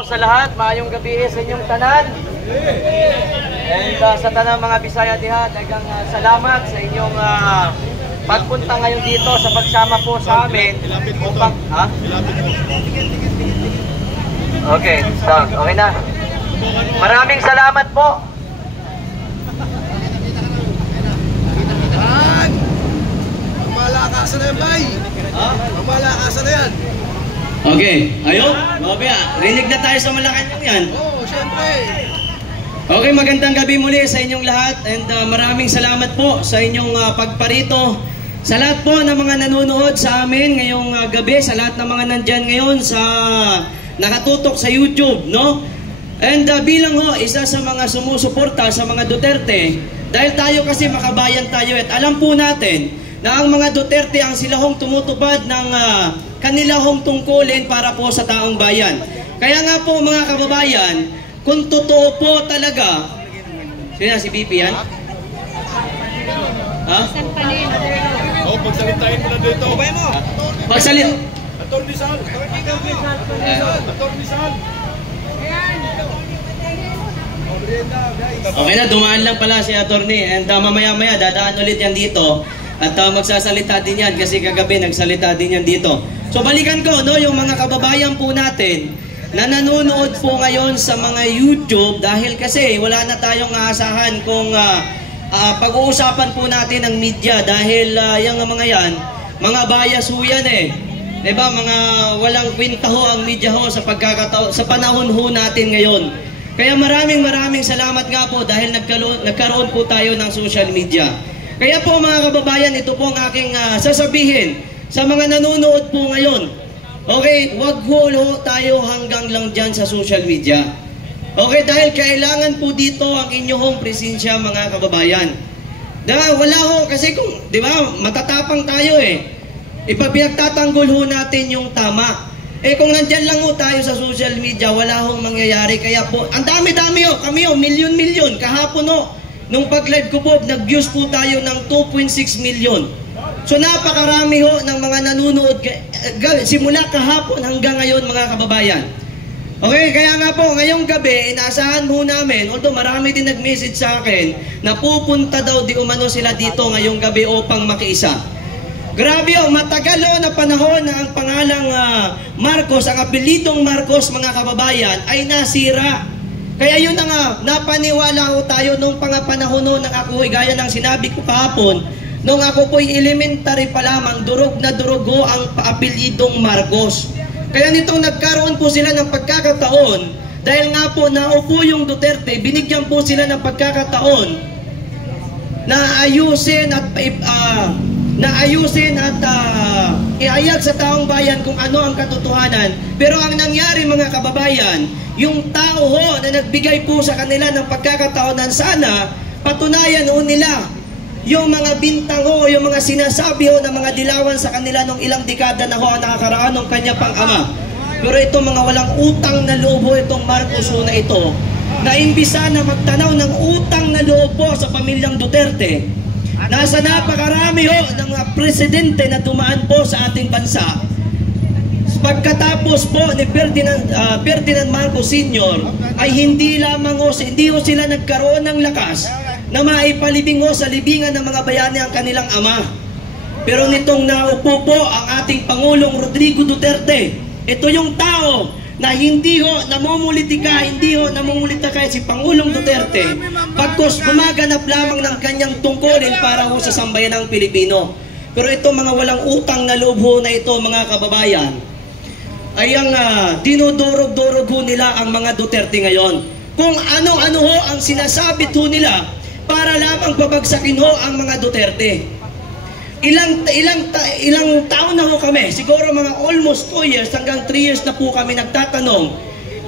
Sa lahat, maayong gabi sa inyong tanan. And sa tanan mga Bisaya diha, daghang salamat sa inyong pagpunta ngayon dito sa pagsama po sa amin. Upang, Okay, so, okay na. Maraming salamat po. Malakasan na yan, bay. Malakasan na yan. Okay, ayun. Mabaya, rinig na tayo sa Malacanang yan. Oo, syempre. Okay, magandang gabi muli sa inyong lahat. And maraming salamat po sa inyong pagparito. Sa lahat po ng mga nanonood sa amin ngayong gabi, sa lahat ng mga nandyan ngayon sa nakatutok sa YouTube, no? And bilang ho, isa sa mga sumusuporta sa mga Duterte, dahil tayo kasi makabayan tayo at alam po natin na ang mga Duterte ang sila hong tumutupad ng kanila hong tungkulin para po sa taong bayan. Kaya nga po mga kababayan, kung totoo po talaga, sino si BP yan? Ha? Oo, pagsalitain mo na dito. Okay mo. Pagsalit. Attorney Sal. Attorney Sal. Okay na, dumaan lang pala si attorney. And mamaya-maya, dadaan ulit yan dito. At magsasalita din yan kasi kagabi nagsalita din yan dito. So balikan ko, no, yung mga kababayan po natin na nanonood po ngayon sa mga YouTube dahil kasi wala na tayong aasahan kung pag-uusapan po natin ang media dahil yung mga yan, mga bias ho yan eh. Diba, mga walang kwenta ho ang media ho sa sa panahon ho natin ngayon. Kaya maraming salamat nga po dahil nagkaroon po tayo ng social media. Kaya po mga kababayan, ito po ang aking sasabihin sa mga nanonood po ngayon. Okay, wag ho tayo hanggang lang dyan sa social media. Okay, dahil kailangan po dito ang inyong presensya mga kababayan. Wala ho, kasi kung, di ba, matatapang tayo eh. Ipapinagtatanggol ho natin yung tama. Eh kung nandyan lang ho tayo sa social media, wala hong mangyayari. Kaya po, ang dami-dami ho, kami ho, milyon-milyon. Kahapon ho, nung pag-live ko po, nag-views po tayo ng 2.6 million. So napakarami ho ng mga nanonood simula kahapon hanggang ngayon mga kababayan. Okay, kaya nga po ngayong gabi inaasahan ho namin, although marami din nag-message sa akin na pupunta daw di umano sila dito ngayong gabi upang makiisa. Grabe ho, matagal ho na panahon na ang pangalang Marcos, ang apelidong Marcos mga kababayan ay nasira. Kaya yun na nga, napaniwala ho tayo nung panahon ng ako, gaya ng sinabi ko kahapon, nung ako po'y elementary pa lamang, durog na durog ho ang apelidong Marcos. Kaya nitong nagkaroon po sila ng pagkakataon, dahil nga po naupo yung Duterte, binigyan po sila ng pagkakataon na ayusin at iayag sa taong bayan kung ano ang katotohanan. Pero ang nangyari mga kababayan, yung tao ho na nagbigay po sa kanila ng pagkakataon na sana patunayan ho nila yung mga bintang ho, yung mga sinasabi ho ng mga dilawan sa kanila nung ilang dekada na ho ang nakakaraan ng kanya pang ama. Pero itong mga walang utang na loob ho, itong Marcos ho na ito, na imbisa na magtanaw ng utang na loob po sa pamilyang Duterte, nasa napakarami ho ng mga presidente na dumaan po sa ating bansa. Pagkatapos po ni Ferdinand Marcos Sr. ay hindi lamang ho, hindi ho sila nagkaroon ng lakas na maipalibing ho sa libingan ng mga bayani ang kanilang ama. Pero nitong naupo po ang ating Pangulong Rodrigo Duterte, ito yung tao na hindi ho namumulitika, hindi ho namumulitika si Pangulong Duterte pagkos gumaganap lamang ng kanyang tungkulin para ho sa sambayan ng Pilipino. Pero ito mga walang utang na loob ho na ito mga kababayan, ay ang dinudurog-durog ho nila ang mga Duterte ngayon. Kung ano-ano ho ang sinasabit ho nila para lamang babagsakin ho ang mga Duterte. Ilang taon na ho kami, siguro mga almost 2 years hanggang 3 years na po kami nagtatanong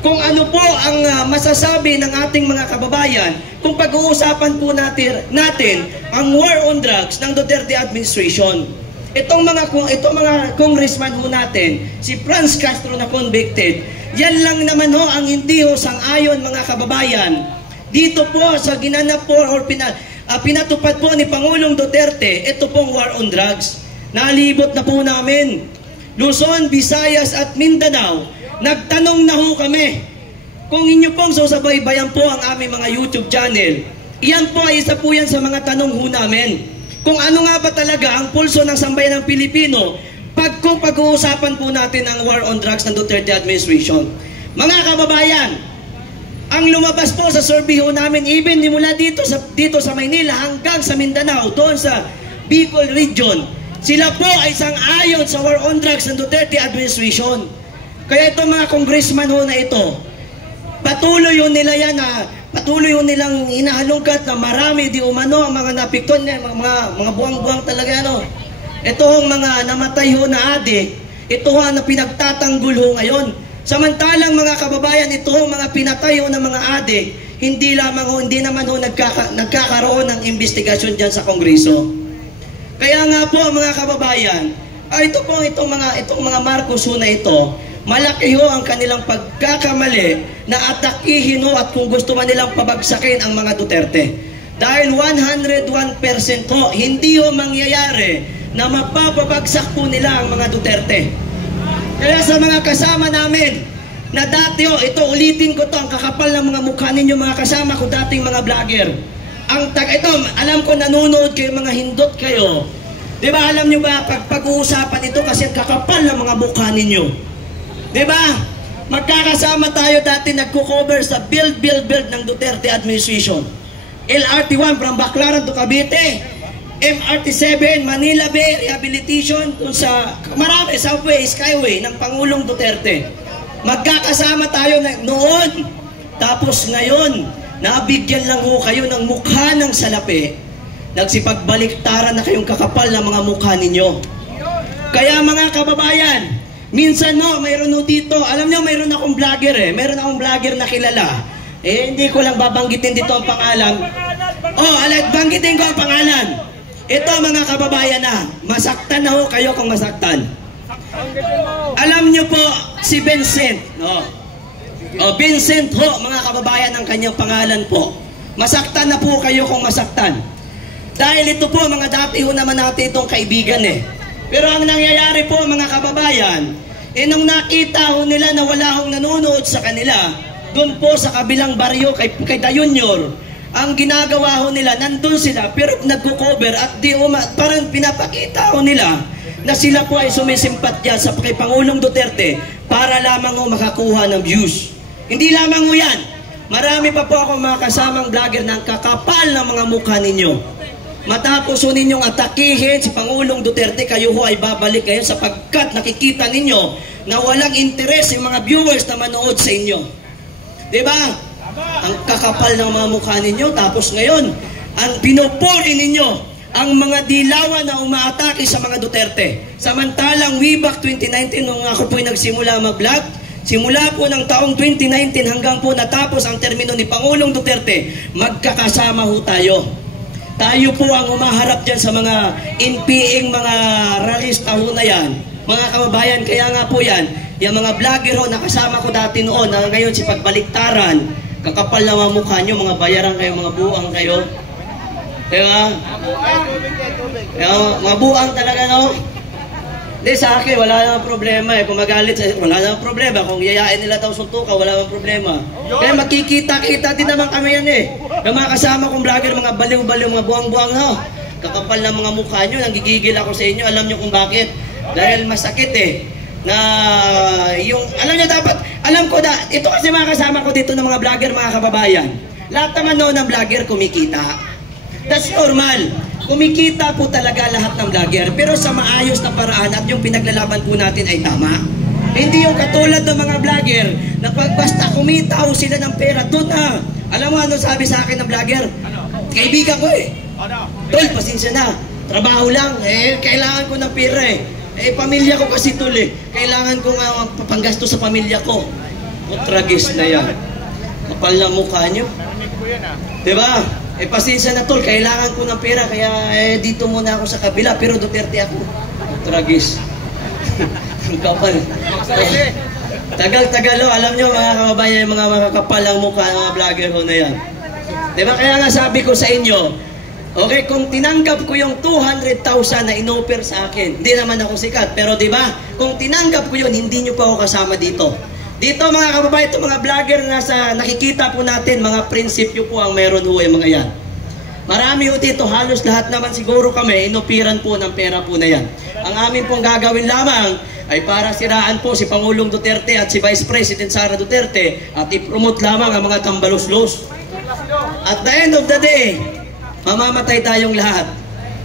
kung ano po ang masasabi ng ating mga kababayan kung pag-uusapan po natin ang war on drugs ng Duterte administration. Itong mga congressman ho natin, si Franz Castro na convicted, yan lang naman ho ang hindi ho sang-ayon mga kababayan. Dito po sa ginanap po or pinatupad po ni Pangulong Duterte, ito pong war on drugs. Nalibot na po namin Luzon, Visayas at Mindanao. Nagtanong na ho kami kung inyo pong susubaybayan po ang aming mga YouTube channel, iyan po ay isa po yan sa mga tanong ho namin. Kung ano nga ba talaga ang pulso ng sambayan ng Pilipino kung pag-uusapan po natin ang war on drugs ng Duterte administration. Mga kababayan, ang lumabas po sa survey ho namin, even mula dito sa Maynila hanggang sa Mindanao, doon sa Bicol region, sila po ay sang-ayon sa war on drugs ng Duterte administration. Kaya itong mga congressman ho na ito, patuloy ho nila yan patuloy ho nilang inahalungkat na marami di umano ang mga napikton, mga buwang-buwang talaga Ito hong mga namatay ho na adik, ito ho na pinagtatanggol ho ngayon. Samantalang mga kababayan, ito hong mga pinatay ho ng mga adik, hindi naman ho nagkakaroon ng investigasyon dyan sa Kongreso. Kaya nga po mga kababayan, itong mga Marcos ho na ito, malaki ho ang kanilang pagkakamali na atakihin ho at kung gusto man nilang pabagsakin ang mga Duterte. Dahil 101% ho, hindi ho mangyayari na mapapabagsak po nila ang mga Duterte. Kaya sa mga kasama namin, na dati ito ulitin ko to, ang kakapal ng mga mukha ninyo mga kasama ko dating mga vlogger. Ito, alam ko nanonood kayo, mga hindot kayo. Di ba alam nyo ba, pag-uusapan ito kasi ang kakapal ng mga mukha ninyo. Di ba? Magkakasama tayo dati nagko-cover sa build ng Duterte administration. LRT1 from Baclaran to Cavite, MRT7, Manila Bay, rehabilitation dun sa marami, subway, skyway ng Pangulong Duterte. Magkakasama tayo noon. Tapos ngayon, nabigyan lang ho kayo ng mukha ng salapi. Nagsipagbaliktaran na kayong kakapal na mga mukha ninyo. Kaya mga kababayan, minsan mayroon dito, alam nyo, mayroon akong vlogger Mayroon akong vlogger na kilala. Hindi ko lang babanggitin dito ang pangalan. Banggitin ko ang pangalan. Ito mga kababayan masaktan na ho kayo kung masaktan. Alam nyo po, si Vincent. Vincent ho, mga kababayan, ang kanyang pangalan po. Masaktan na po kayo kung masaktan. Dahil ito po, mga dati ho naman natin itong kaibigan Pero ang nangyayari po, mga kababayan, nung nakita ho nila na wala hong nanonood sa kanila, doon po sa kabilang baryo kay Dayunyor, ang ginagawa ho nila, nandun sila, pero nagko-cover at parang pinapakita ho nila na sila po ay sumisimpatya sa kay Pangulong Duterte para lamang ho makakuha ng views. Hindi lamang ho yan. Marami pa po akong mga kasamang vlogger na kakapal ng mga mukha ninyo. Matapos ho ninyong atakihin si Pangulong Duterte, kayo ho ay babalik kayo sapagkat nakikita ninyo na walang interes yung mga viewers na manood sa inyo. Diba? Ang kakapal ng mga mukha ninyo, tapos ngayon, ang pinupuri ninyo, ang mga dilawan na umaatake sa mga Duterte. Samantalang way back 2019, nung ako po'y nagsimula mag-vlog, simula po ng taong 2019 hanggang po natapos ang termino ni Pangulong Duterte, magkakasama ho tayo. Tayo po ang umaharap dyan sa mga NPA, mga ralista ho na yan. Mga kababayan, kaya nga po yan, yung mga vlogger ho, nakasama ko dati noon, na ngayon si pagbaliktaran, kakapal na mga mukha nyo, mga bayaran kayo, mga buang kayo. Diba? Mga buang talaga, Hindi, sa akin, wala namang problema Kung magalit, wala namang problema. Kung yayain nila daw suntuka, wala namang problema. Kaya makikita-kita din naman kami yan Yung mga kasama kong vlogger, mga baliw-baliw, mga buang-buang kakapal na mga mukha nyo, nanggigigil ako sa inyo. Alam nyo kung bakit? Dahil masakit na yung, alam nyo dapat, alam ko ito kasi mga kasama ko dito ng mga vlogger, mga kababayan. Lahat naman ng vlogger kumikita. That's normal. Kumikita po talaga lahat ng vlogger, pero sa maayos na paraan at yung pinaglalaban po natin ay tama. Hindi yung katulad ng mga vlogger na pag basta kumita o sila ng pera, doon Alam mo ano sabi sa akin ng vlogger? Kaibigan ko Tol, pasensya na. Trabaho lang. Kailangan ko ng pera pamilya ko kasi tol Kailangan ko nga panggasto sa pamilya ko. Tragis na yan. Kapal na mukha nyo. Diba? Pasensya na tol, kailangan ko ng pera, kaya dito muna ako sa kabila, pero Duterte ako. Tragis. Ang kapal. Tagal-tagal alam nyo mga kababayan, mga makakapal ang mukha ng mga vlogger ho na yan. Diba? Kaya nga sabi ko sa inyo, okay, kung tinanggap ko yung 200,000 na inoffer sa akin, hindi naman ako sikat, pero diba, kung tinanggap ko yun, hindi nyo pa ako kasama dito. Dito mga kababayan, ito mga vlogger na nakikita po natin, mga prinsipyo po ang meron ho yung mga yan. Marami ho dito, halos lahat naman siguro kami, inupiran po ng pera po na yan. Ang amin pong gagawin lamang ay para siraan po si Pangulong Duterte at si Vice President Sara Duterte at i-promote lamang ang mga tambalos-los. At the end of the day, mamamatay tayong lahat.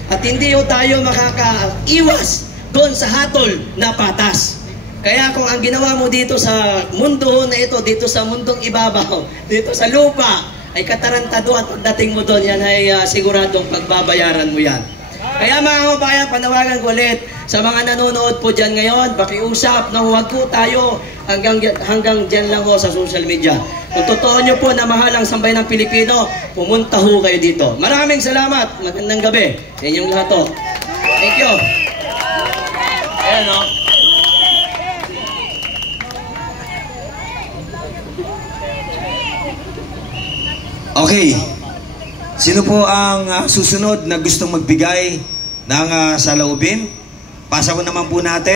At hindi ho tayo makakaiwas doon sa hatol na patas. Kaya kung ang ginawa mo dito sa mundo na ito, dito sa mundong ibabaw, dito sa lupa, ay katarantado at pagdating mo doon, yan ay siguradong pagbabayaran mo yan. Kaya mga kababayan, panawagan ko ulit sa mga nanonood po dyan ngayon, pakiusap na huwag po tayo hanggang dyan lang ho sa social media. Kung totoo nyo po na mahal ang sambayan ng Pilipino, pumunta ho kayo dito. Maraming salamat. Magandang gabi sa inyong lahat ho. Thank you. Ayan o. Okay. Sino po ang susunod na gustong magbigay ng saloobin? Pasa ko naman po natin.